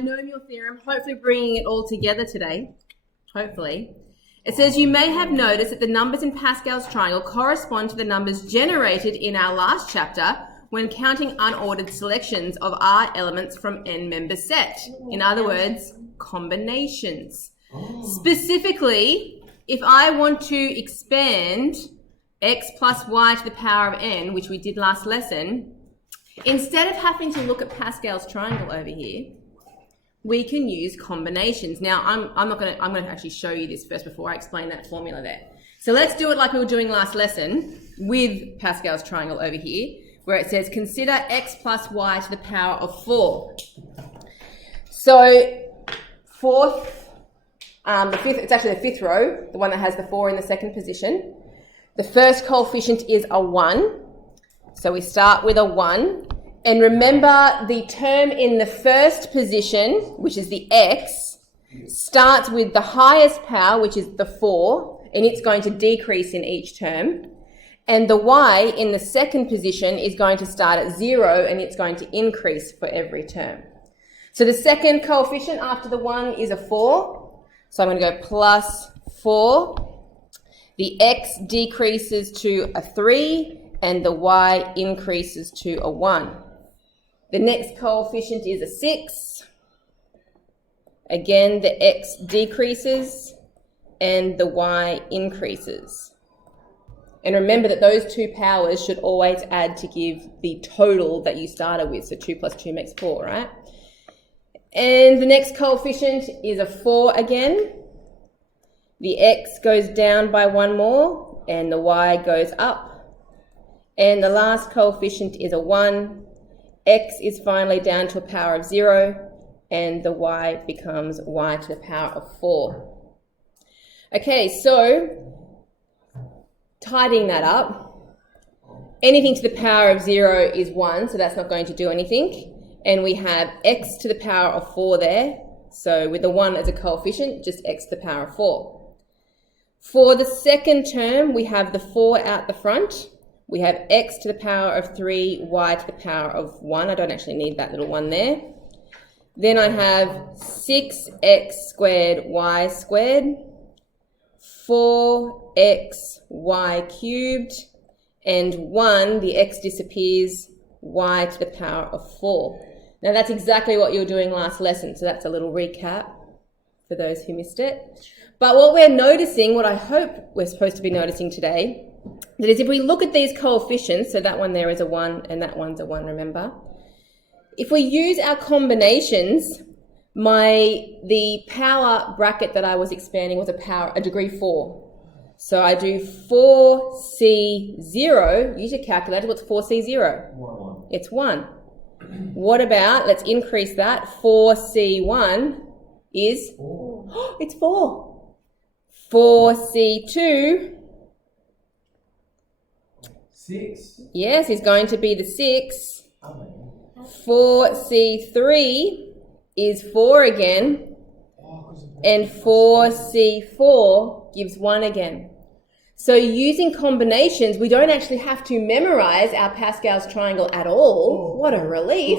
binomial theorem, hopefully bringing it all together today, hopefully. It says you may have noticed that the numbers in Pascal's triangle correspond to the numbers generated in our last chapter when counting unordered selections of R elements from n-member set. In other words, combinations. Specifically, if I want to expand x plus y to the power of n, which we did last lesson, instead of having to look at Pascal's triangle over here, we can use combinations. Now, I'm going to actually show you this first before I explain that formula there. So let's do it like we were doing last lesson with Pascal's triangle over here, where it says consider x plus y to the power of 4. So it's actually the fifth row, the one that has the 4 in the second position. The first coefficient is a 1. So we start with a 1. And remember, the term in the first position, which is the x, starts with the highest power, which is the 4, and it's going to decrease in each term. And the y in the second position is going to start at 0, and it's going to increase for every term. So the second coefficient after the 1 is a 4. So I'm going to go plus 4. The x decreases to a 3, and the y increases to a 1. The next coefficient is a 6. Again, the x decreases and the y increases. And remember that those two powers should always add to give the total that you started with. So 2 plus 2 makes 4, right? And the next coefficient is a 4 again. The x goes down by 1 more and the y goes up. And the last coefficient is a 1. X is finally down to a power of 0, and the y becomes y to the power of 4. Okay, so tidying that up, anything to the power of 0 is 1, so that's not going to do anything. And we have x to the power of 4 there, so with the 1 as a coefficient, just x to the power of 4. For the second term, we have the 4 out the front. We have x to the power of 3, y to the power of 1. I don't actually need that little 1 there. Then I have 6x squared y squared, 4xy cubed, and 1, the x disappears, y to the power of 4. Now that's exactly what you were doing last lesson, so that's a little recap for those who missed it. But what we're noticing, what I hope we're supposed to be noticing today, that is if we look at these coefficients, so that one there is a 1 and that one's a 1, remember? If we use our combinations, the power bracket that I was expanding was a degree 4. So I do 4C0, use your calculator, what's 4C0? 1. It's 1. What about, let's increase that, 4C1 is? 4. It's 4. 4C2, 6. yes, is going to be the 6. 4C3 is 4 again. And 4C4 gives 1 again. So using combinations, we don't actually have to memorize our Pascal's triangle at all. What a relief.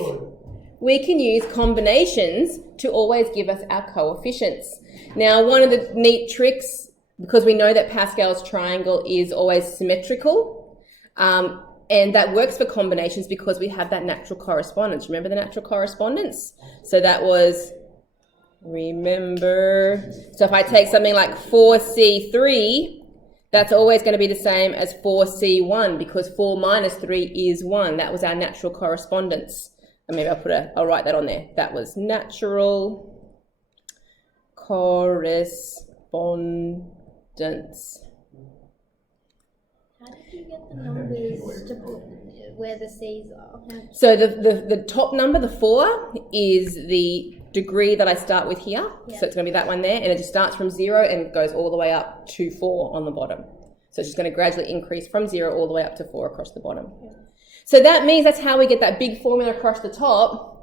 We can use combinations to always give us our coefficients. Now, one of the neat tricks, because we know that Pascal's triangle is always symmetrical, and that works for combinations because we have that natural correspondence. Remember the natural correspondence? So that was, so if I take something like 4C3, that's always going to be the same as 4C1 because 4 minus 3 is 1. That was our natural correspondence. And maybe I'll write that on there. That was natural correspondence. How did you get the numbers to put where the C's are? So the top number, the 4, is the degree that I start with here. Yeah. So it's going to be that one there, and it just starts from 0 and goes all the way up to 4 on the bottom. So it's just going to gradually increase from 0 all the way up to 4 across the bottom. Yeah. So that means that's how we get that big formula across the top.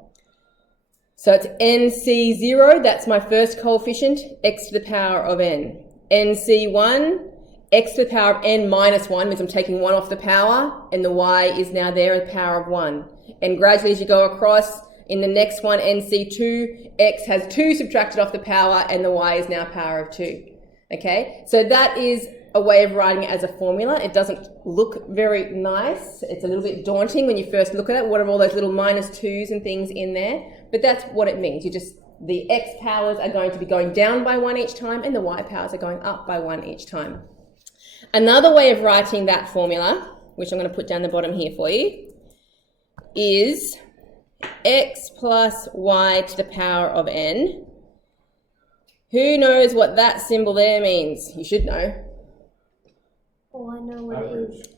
So it's NC0, that's my first coefficient, x to the power of n. NC1, x to the power of n minus 1 means I'm taking 1 off the power, and the y is now there at the power of 1. And gradually as you go across, In the next one, NC2, x has 2 subtracted off the power, and the y is now power of 2. Okay, so that is a way of writing it as a formula. It doesn't look very nice. It's a little bit daunting when you first look at it. What are all those little -2s and things in there? But that's what it means. The x powers are going to be going down by 1 each time, and the y powers are going up by 1 each time. Another way of writing that formula, which I'm going to put down the bottom here for you, is x plus y to the power of n. Who knows what that symbol there means? You should know. Oh, I know what it is.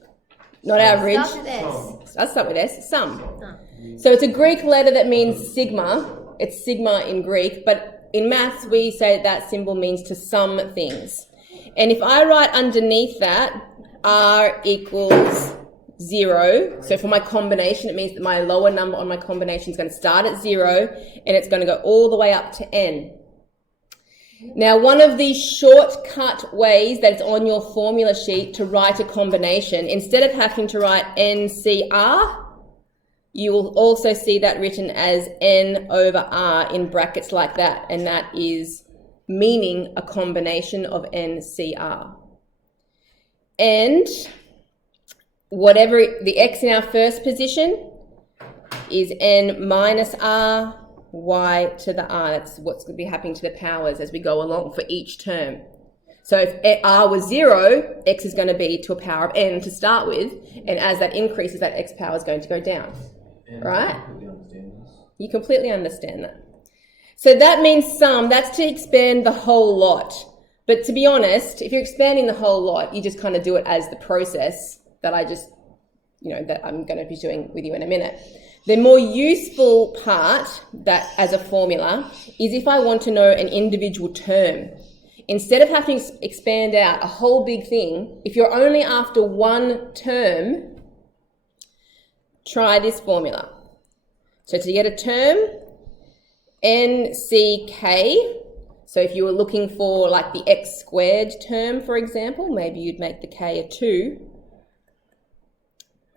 Not average. Starts with S. Let's start with S. Sum. Oh. So it's a Greek letter that means sigma. It's sigma in Greek, but in maths we say that symbol means to sum things. And if I write underneath that r equals 0, so for my combination it means that my lower number on my combination is going to start at 0 and it's going to go all the way up to n. Now, one of the shortcut ways that's on your formula sheet to write a combination, instead of having to write NCR, you will also see that written as N over R in brackets like that, and that is meaning a combination of NCR. And whatever the x in our first position is N minus R, y to the r. That's what's going to be happening to the powers as we go along for each term. So if r was 0, x is going to be to a power of n to start with, and as that increases, that x power is going to go down. Right? You completely understand that. So that means sum. That's to expand the whole lot. But to be honest, if you're expanding the whole lot, you just kind of do it as the process that that I'm going to be doing with you in a minute. The more useful part that as a formula is if I want to know an individual term. Instead of having to expand out a whole big thing, if you're only after one term, try this formula. So to get a term, NCK, so if you were looking for like the x squared term, for example, maybe you'd make the k a 2,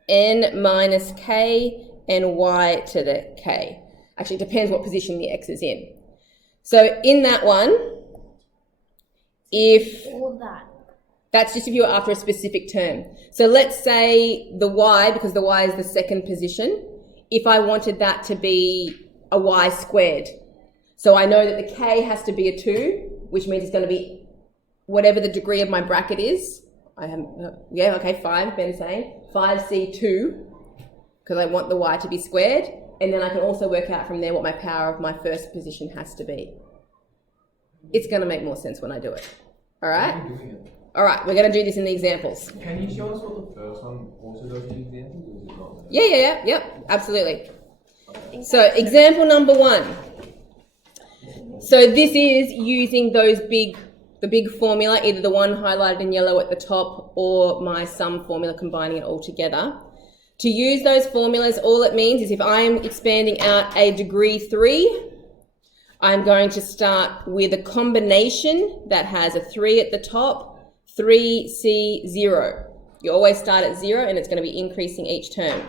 n minus k and y to the k. Actually, it depends what position the x is in. So in that one, that's just if you're after a specific term. So let's say the y, because the y is the second position, if I wanted that to be a y squared. So I know that the k has to be a 2, which means it's going to be whatever the degree of my bracket is. 5, Ben's saying. 5c2, because I want the y to be squared, and then I can also work out from there what my power of my first position has to be. It's going to make more sense when I do it. All right? All right, we're going to do this in the examples. Can you show us what the first one also does in the examples, or is it not? Yep, absolutely. So example number 1. So this is using the big formula, either the one highlighted in yellow at the top or my sum formula, combining it all together. To use those formulas, all it means is if I'm expanding out a degree 3, I'm going to start with a combination that has a 3 at the top, 3C0. You always start at 0 and it's going to be increasing each term.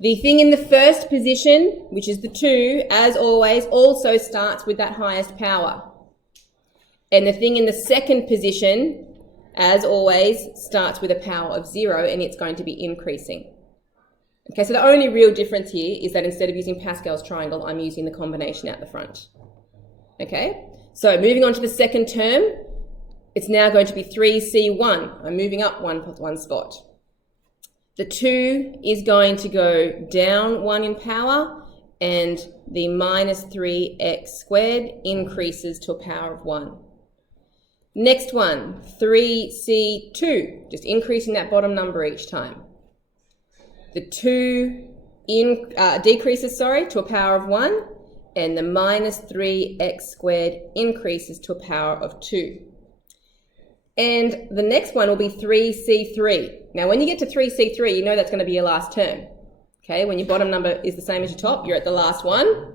The thing in the first position, which is the 2, as always, also starts with that highest power. And the thing in the second position, as always, starts with a power of 0 and it's going to be increasing. Okay, so the only real difference here is that instead of using Pascal's triangle, I'm using the combination out the front. Okay, so moving on to the second term, it's now going to be 3C1. I'm moving up one spot. The 2 is going to go down 1 in power, and the minus 3x squared increases to a power of 1. Next one, 3C2, just increasing that bottom number each time. The 2 decreases to a power of 1, and the minus 3x squared increases to a power of 2. And the next one will be 3C3. Now, when you get to 3C3, you know that's going to be your last term. Okay, when your bottom number is the same as your top, you're at the last one.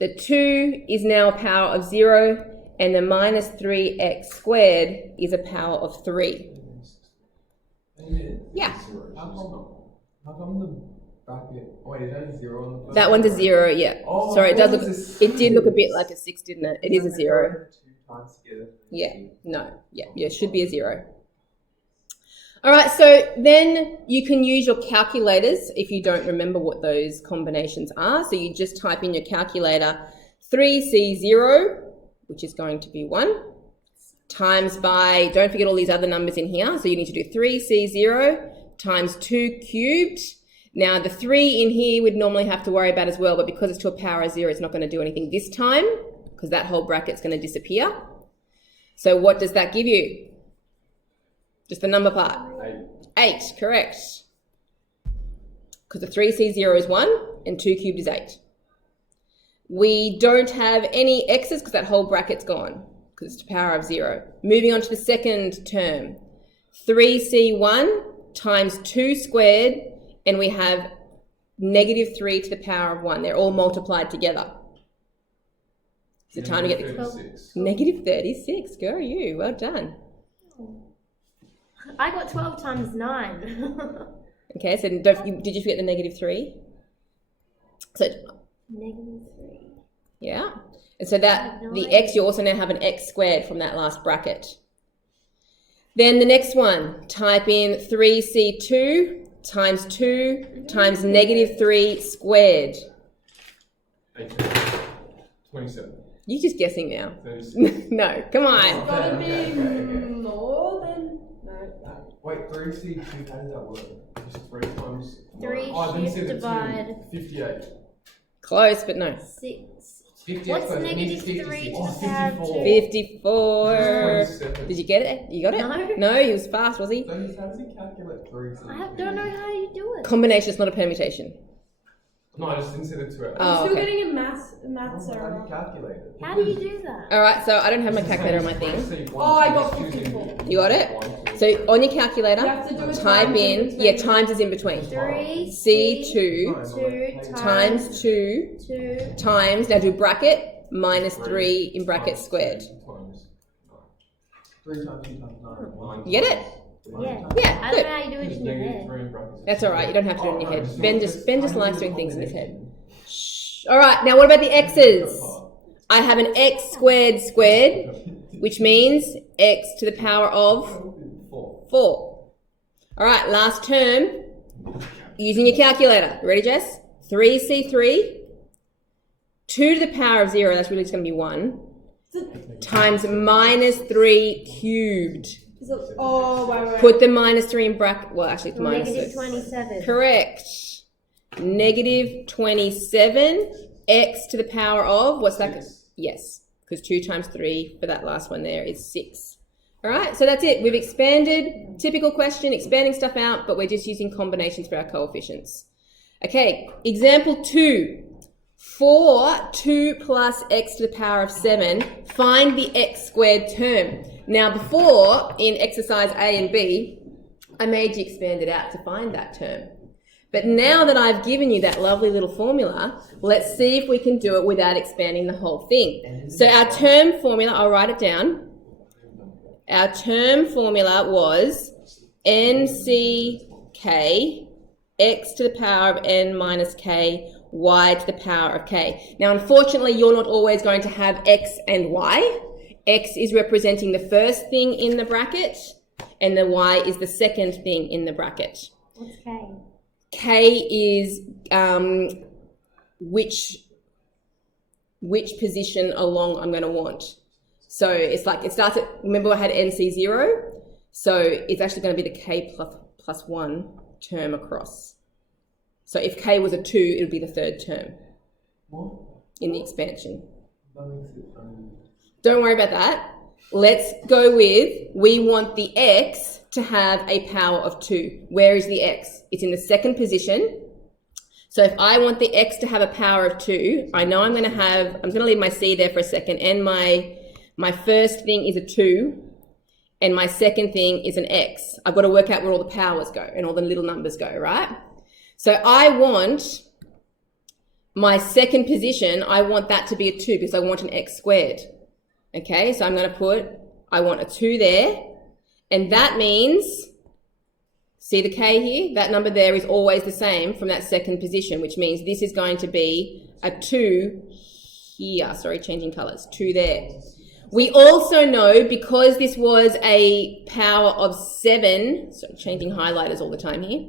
The 2 is now a power of 0, and the minus 3x squared is a power of 3. Yeah. How come the bracket. Oh, wait, is that a 0 on the first That one's a 0, yeah. Oh, Sorry, it does look. it's It did look a bit like a 6, didn't it? It is a 0. 2 times together. Yeah. No. Yeah. It should be a 0. All right. So then you can use your calculators if you don't remember what those combinations are. So you just type in your calculator 3C0, which is going to be 1, times by, don't forget all these other numbers in here. So you need to do 3C0 times 2 cubed. Now the 3 in here we'd normally have to worry about as well, but because it's to a power of 0, it's not going to do anything this time because that whole bracket's going to disappear. So what does that give you? Just the number part. 8, correct. Because the 3C0 is 1 and 2 cubed is 8. We don't have any x's because that whole bracket's gone because it's to the power of 0. Moving on to the second term. 3C1 times 2 squared, and we have negative 3 to the power of 1. They're all multiplied together. It's the time to get the negative 36. Go you. Well done. I got 12 times 9. Okay, so did you forget the negative 3? So Negative 3. yeah. And so that the x, you also now have an x squared from that last bracket. Then the next one, type in 3C2 times 2 times negative 3 squared. 18. 27. You're just guessing now. 36. No, come on. Oh, Gotta okay, be okay. more than no. Wait, 3C2, how does that work? Just 3 times 3 Oh, I didn't see the divide 2. 58. Close, but no. 6. 58. What's but it negative needs 3 56. to Oh, the power of 2? 54. 27. Did you get it? You got it? No. No, he was fast, was he? So how does he calculate 3C? Don't know how you do it. Combination, it's not a permutation. No, I just didn't see the 2. Oh, I'm still okay. getting a maths How do error. you calculate it? How do you do that? All right, so I don't have my calculator on my thing. Oh, I got 54. You got it? So on your calculator, You have to do a type times in in, between. yeah, times is in between. 3 C2 2 times 2 2 times, now do bracket, minus 3 in bracket squared. 3 times 2 times 9. You get it? Yeah. Yeah, I don't good. know how you do it in your head. That's all right, you don't have to do it in your head. Ben just likes doing things in his head. Shh. All right, now what about the x's? I have an x squared squared, which means x to the power of 4. All right, last term, using your calculator. Ready, Jess? 3C3, 2 to the power of 0, that's really just going to be 1, times minus 3 cubed. Oh, wait. Put the minus 3 in bracket. Well, actually, it's minus Negative 6. 27. Correct. Negative 27, x to the power of, what's that? 6. Yes, because 2 times 3 for that last one there is 6. All right, so that's it. We've expanded, typical question, expanding stuff out, but we're just using combinations for our coefficients. Okay, example 2. For 2 plus x to the power of 7, find the x squared term. Now before, in exercise A and B, I made you expand it out to find that term. But now that I've given you that lovely little formula, let's see if we can do it without expanding the whole thing. So our term formula, I'll write it down. Our term formula was NCK, x to the power of n minus k, y to the power of k. Now, unfortunately, you're not always going to have x and y. X is representing the first thing in the bracket, and the y is the second thing in the bracket. What's K? K is which position along I'm going to want. So it's like it starts at, remember I had NC0? So it's actually going to be the K plus 1 term across. So if K was a 2, it would be the third term in the expansion. Don't worry about that. Let's go with, we want the X to have a power of 2. Where is the X? It's in the second position. So if I want the X to have a power of 2, I know I'm going to leave my C there for a second, and my first thing is a 2, and my second thing is an X. I've got to work out where all the powers go and all the little numbers go, right? So I want my second position, I want that to be a 2 because I want an X squared. Okay, so I'm going to put, I want a 2 there, and that means See the k here? That number there is always the same from that second position, which means this is going to be a 2 here. Sorry, changing colours. 2 there. We also know, because this was a power of 7, so changing highlighters all the time here,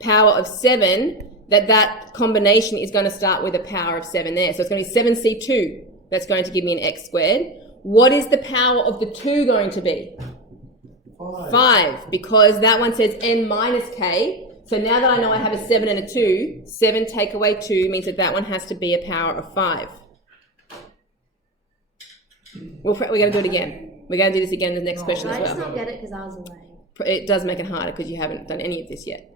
power of 7, that combination is going to start with a power of 7 there. So it's going to be 7c2. That's going to give me an x squared. What is the power of the 2 going to be? 5, because that one says n minus k. So now that I know I have a 7 and a 2, 7 take away 2 means that one has to be a power of 5. We're going to do it again. We're going to do this again in the next question as I just well. don't get it because I was away. It does make it harder because you haven't done any of this yet.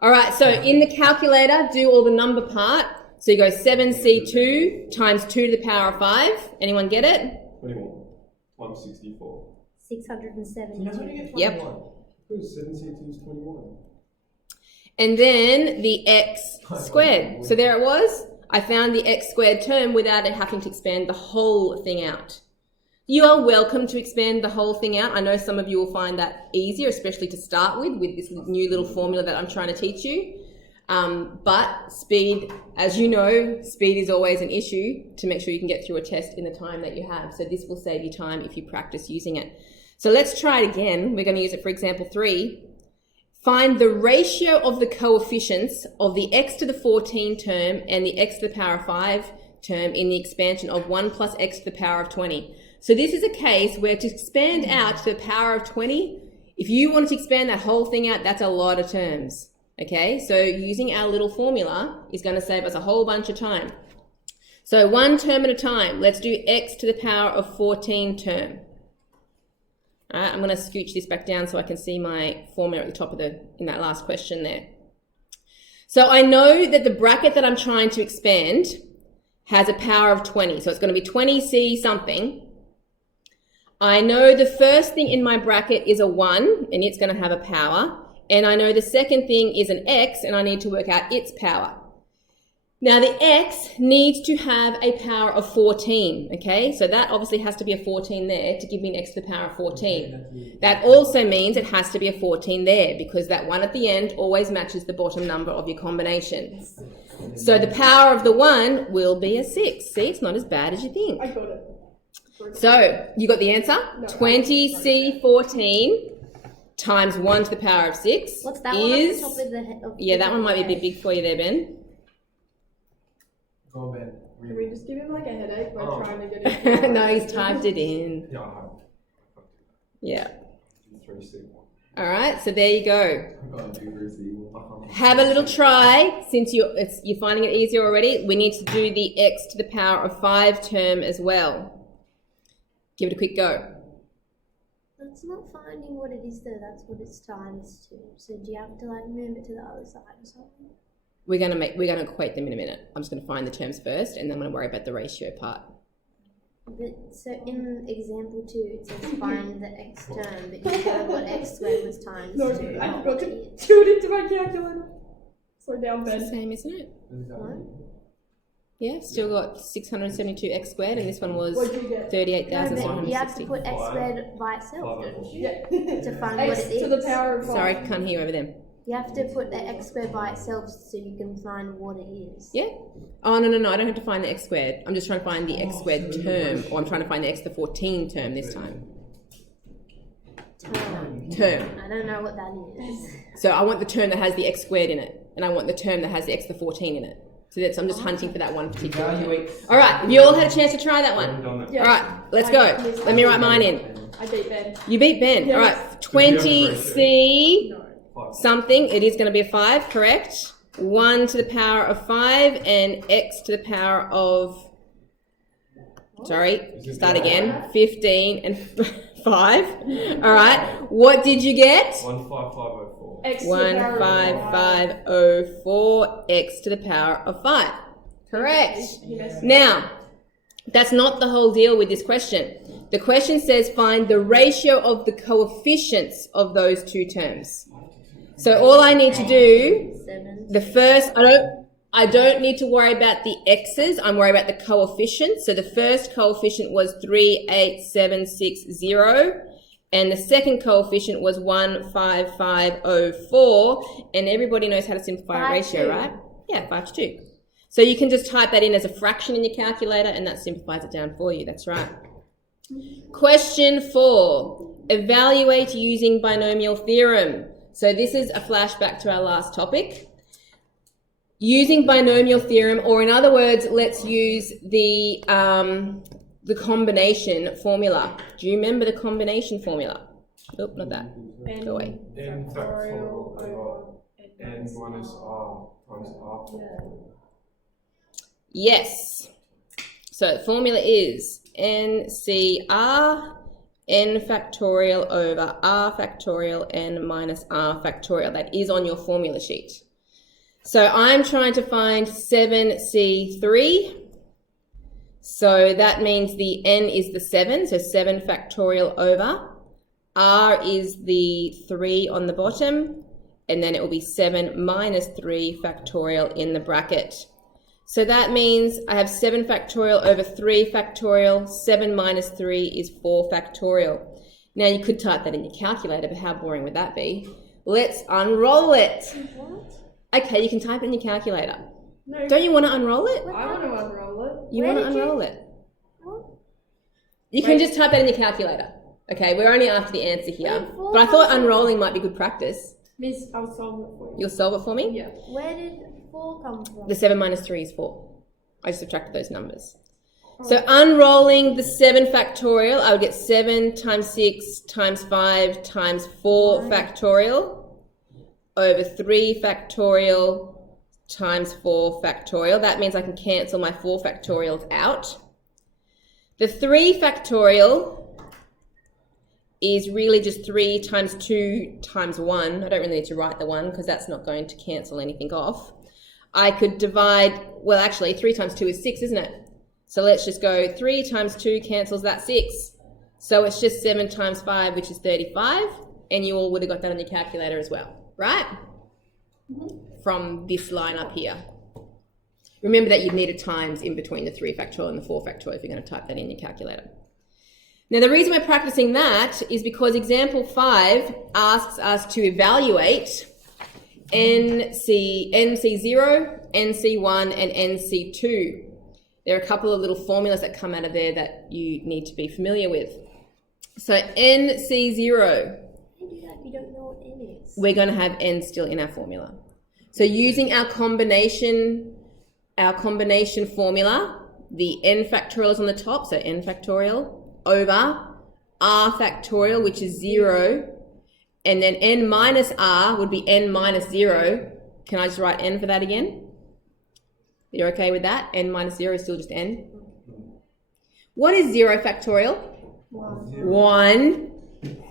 All right, so in the calculator, do all the number part. So you go 7c2 times 2 to the power of 5. Anyone get it? 21. 164. 672. Yep. 7c2 is 21. And then the x squared. So there it was. I found the x squared term without it having to expand the whole thing out. You are welcome to expand the whole thing out. I know some of you will find that easier, especially to start with this new little formula that I'm trying to teach you. But speed, as you know, speed is always an issue to make sure you can get through a test in the time that you have. So this will save you time if you practice using it. So let's try it again. We're going to use it for example 3. Find the ratio of the coefficients of the x to the 14 term and the x to the power of 5 term in the expansion of 1 plus x to the power of 20. So this is a case where to expand out to the power of 20, if you wanted to expand that whole thing out, that's a lot of terms. Okay, so using our little formula is going to save us a whole bunch of time. So one term at a time. Let's do x to the power of 14 term. All right, I'm going to scooch this back down so I can see my formula at the top of in that last question there. So I know that the bracket that I'm trying to expand has a power of 20. So it's going to be 20c something. I know the first thing in my bracket is a 1, and it's going to have a power. And I know the second thing is an x, and I need to work out its power. Now the x needs to have a power of 14, okay? So that obviously has to be a 14 there to give me an x to the power of 14. That also means it has to be a 14 there, because that 1 at the end always matches the bottom number of your combination. So the power of the 1 will be a 6. See, it's not as bad as you think. I got it. So you got the answer? No. 20c14 times 1 to the power of 6 What's that is... one on the top of the head? Yeah, that one might be a bit big for you there, Ben. Go on, Ben. Can we just give him like a headache by Oh. trying to get it? No, he's typed it in. Yeah, I have. Yeah. 3c. All right, so there you go. I've got to do 3c. Have a little try. Since you're finding it easier already, we need to do the x to the power of 5 term as well. Give it a quick go. That's not finding what it is though, that's what it's times to. So do you have to like move it to the other side or something? We're gonna equate them in a minute. I'm just gonna find the terms first, and then I'm gonna worry about the ratio part. But so in example 2 it says find the x term, but you said what x squared was times No, 2. I not forgot what to it is. do it into my calculator. Slow down, It's the Ben. same, isn't it? What? Yeah, still got 672 x squared, and this one was What'd you get? No, but you have to 38,760. put x squared by itself, don't you? Yeah. To find what X it to the is. power of 5. Sorry, can't hear you over them. You have to put the x squared by itself so you can find what it is. Yeah? Oh, no, I don't have to find the x squared. I'm just trying to find the x squared term, or I'm trying to find the x to the 14 term this time. Term. I don't know what that is. So I want the term that has the x squared in it, and I want the term that has the x to the 14 in it. So I'm just hunting for that one particular term. All right, have you all had a chance to try that one? Yeah. All right, let's go. Let me write mine in. I beat Ben. You beat Ben. Yes. All right, 20c No. something. It is going to be a 5, correct? 1 to the power of 5 and x to the power of... Sorry, start again. 15 and 5. All right, what did you get? 15504. X to the power of 15504 x to the power of 5. Correct. He messed up. Now, that's not the whole deal with this question. The question says find the ratio of the coefficients of those two terms. So all I need to do, 7. the first, I don't need to worry about the x's, I'm worried about the coefficients. So the first coefficient was 38760, and the second coefficient was 15504, and everybody knows how to simplify a ratio, 5/2. right? Yeah, 5/2. So you can just type that in as a fraction in your calculator, and that simplifies it down for you. That's right. Question 4. Evaluate using binomial theorem. So this is a flashback to our last topic. Using binomial theorem, or in other words, let's use the combination formula. Do you remember the combination formula? Nope, not that. Go away. N factorial over N minus R times R. Yes. So the formula is NCR n factorial over r factorial n minus r factorial. That is on your formula sheet. So I'm trying to find 7C3. So that means the n is the 7, so 7 factorial over. R is the 3 on the bottom, and then it will be 7 minus 3 factorial in the bracket. So that means I have 7 factorial over 3 factorial. 7 minus 3 is 4 factorial. Now you could type that in your calculator, but how boring would that be? Let's unroll it. What? Okay, you can type it in your calculator. No, Don't you want to unroll it? I want to unroll it. You Where want to did you- unroll it? What? You can just type that in your calculator. Okay, we're only after the answer here. Wait, 4 But I thought factorial. unrolling might be good practice. Miss, I'll solve it for you. You'll solve it for me? Yeah. Where did 4 come from? The 7 minus 3 is 4. I just subtracted those numbers. So unrolling the 7 factorial, I would get 7 times 6 times 5 times 4 factorial over 3 factorial times 4 factorial. That means I can cancel my 4 factorials out. The 3 factorial is really just 3 times 2 times 1. I don't really need to write the 1 because that's not going to cancel anything off. I could divide, well actually 3 times 2 is 6, isn't it? So let's just go 3 times 2 cancels that 6. So it's just 7 times 5, which is 35. And you all would have got that on your calculator as well, right? From this line up here. Remember that you'd need a times in between the 3 factorial and the 4 factorial if you're going to type that in your calculator. Now the reason we're practicing that is because example 5 asks us to evaluate NC0, NC1 and NC2. There are a couple of little formulas that come out of there that you need to be familiar with. So NC0, How do you do that if you don't know what n is? we're going to have n still in our formula. So using our combination formula, the n factorial is on the top, so n factorial over r factorial, which is 0, and then n minus r would be n minus 0. Can I just write n for that again? You're okay with that? N minus 0 is still just n. What is 0 factorial? 1.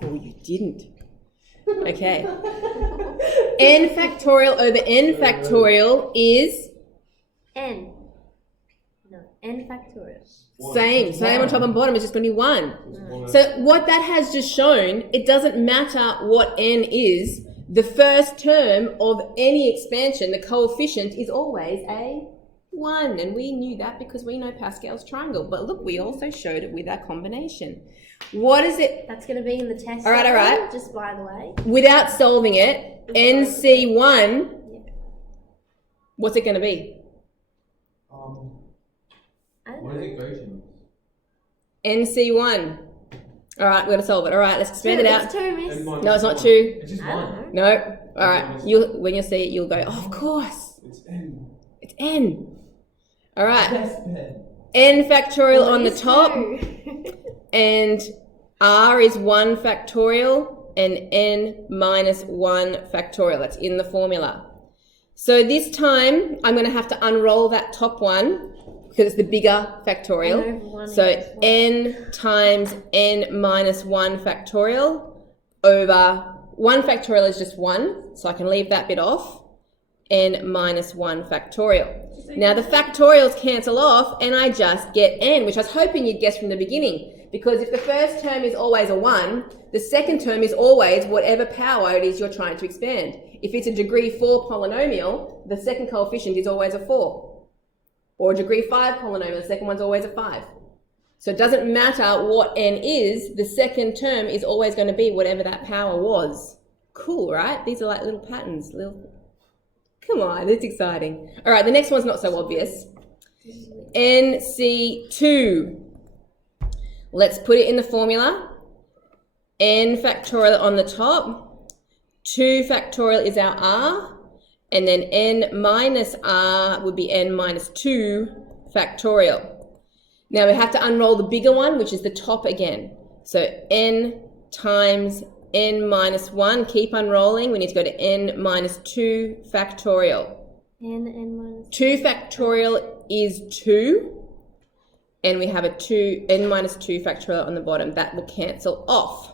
Oh, you didn't. Okay. N factorial over n factorial is N. No, n factorial. same on top and bottom. It's just going to be 1. So what that has just shown, it doesn't matter what n is. The first term of any expansion, the coefficient, is always a 1. And we knew that because we know Pascal's triangle. But look, we also showed it with our combination. What is it? That's going to be in the test. All right. Just by the way. Without solving it, NC1, what's it going to be? I don't What know. is equation? NC1. All right, we're going to solve it. All right, let's expand it out. It's 2, miss. N minus No, it's not 1. 2. It's just I don't 1. know. No. All right, when you see it, you'll go, oh, of course. It's N. It's n. All right. Yes, N. N factorial on the It's top, 2. and r is 1 factorial, and n minus 1 factorial. That's in the formula. So this time, I'm going to have to unroll that top one because it's the bigger factorial. N over 1 So equals 1. n times n minus 1 factorial over 1 factorial is just 1, so I can leave that bit off. N minus 1 factorial. Now the factorials cancel off and I just get n, which I was hoping you'd guess from the beginning. Because if the first term is always a 1, the second term is always whatever power it is you're trying to expand. If it's a degree 4 polynomial, the second coefficient is always a 4. Or a degree 5 polynomial, the second one's always a 5. So it doesn't matter what n is, the second term is always going to be whatever that power was. Cool, right? These are like little patterns. Come on, it's exciting. All right, the next one's not so obvious. NC2. Let's put it in the formula. N factorial on the top. 2 factorial is our r. And then n minus r would be n minus 2 factorial. Now we have to unroll the bigger one, which is the top again. So n times n minus 1. Keep unrolling. We need to go to n minus 2 factorial. N minus 2 factorial is 2. And we have a n minus 2 factorial on the bottom. That will cancel off.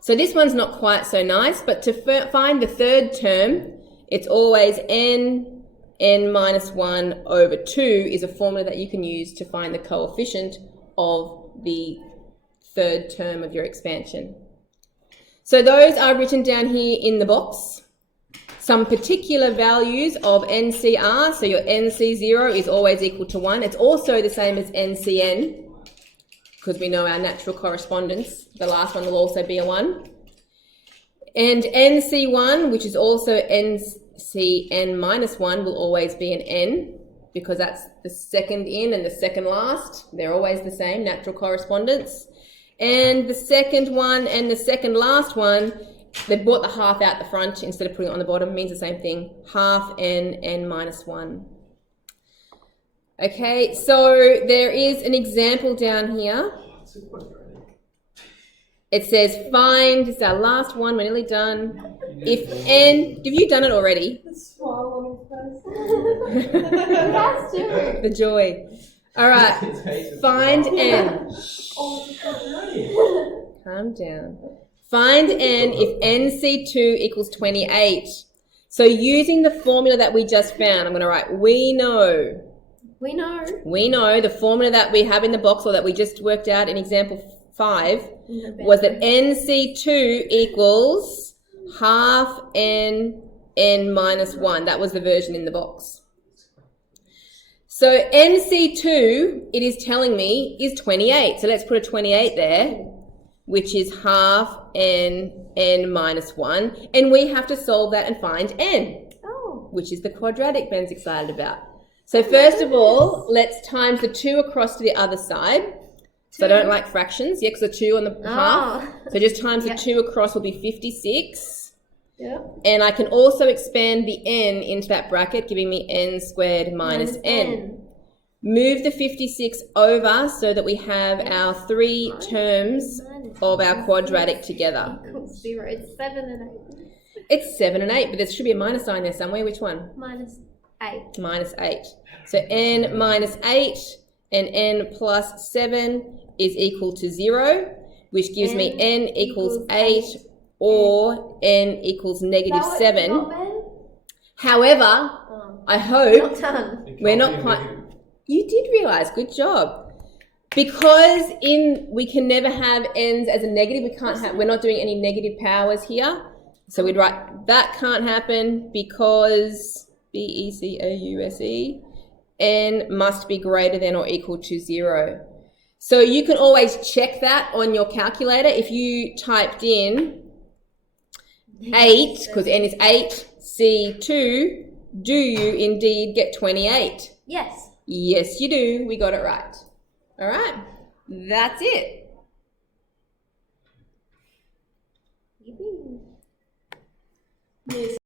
So this one's not quite so nice, but to find the third term, it's always n minus 1 over 2 is a formula that you can use to find the coefficient of the third term of your expansion. So those are written down here in the box. Some particular values of NCR, so your NC0 is always equal to 1. It's also the same as NCN, because we know our natural correspondence. The last one will also be a 1. And NC1, which is also NCN minus 1, will always be an N, because that's the second in and the second last. They're always the same, natural correspondence. And the second one and the second last one, they brought the half out the front instead of putting it on the bottom. Means the same thing. Half n minus 1. Okay, so there is an example down here. It says find, it's our last one, we're nearly done. If n, have you done it already? The smile on his face. It has to. The joy. All right, find n. Calm down. Find n if NC2 equals 28. So using the formula that we just found, I'm going to write we know. We know. We know the formula that we have in the box, or that we just worked out in example 5, was that NC2 equals half n minus 1. That was the version in the box. So NC2, it is telling me, is 28. So let's put a 28 there, which is half n minus 1. And we have to solve that and find n, which is the quadratic Ben's excited about. So first of all, let's times the 2 across to the other side. So I don't like fractions, yeah, because the 2 on the half. So just times the 2 across will be 56. Yeah. And I can also expand the n into that bracket, giving me n squared minus n. Move the 56 over so that we have our 3 terms of our quadratic together. Equals 0. It's 7 and 8. It's 7 and 8, but there should be a minus sign there somewhere. Which one? Minus 8. Minus 8. So n minus 8 and n plus 7 is equal to 0, which gives me n equals 8 or n equals negative 7. However, I hope we're not quite... You did realise, good job. Because we can never have n's as a negative, we're not doing any negative powers here. So we'd write that can't happen because BECAUSE, n must be greater than or equal to 0. So you can always check that on your calculator. If you typed in 8, because n is 8, C2, do you indeed get 28? Yes. Yes, you do. We got it right. All right. That's it. Yippee. Yes.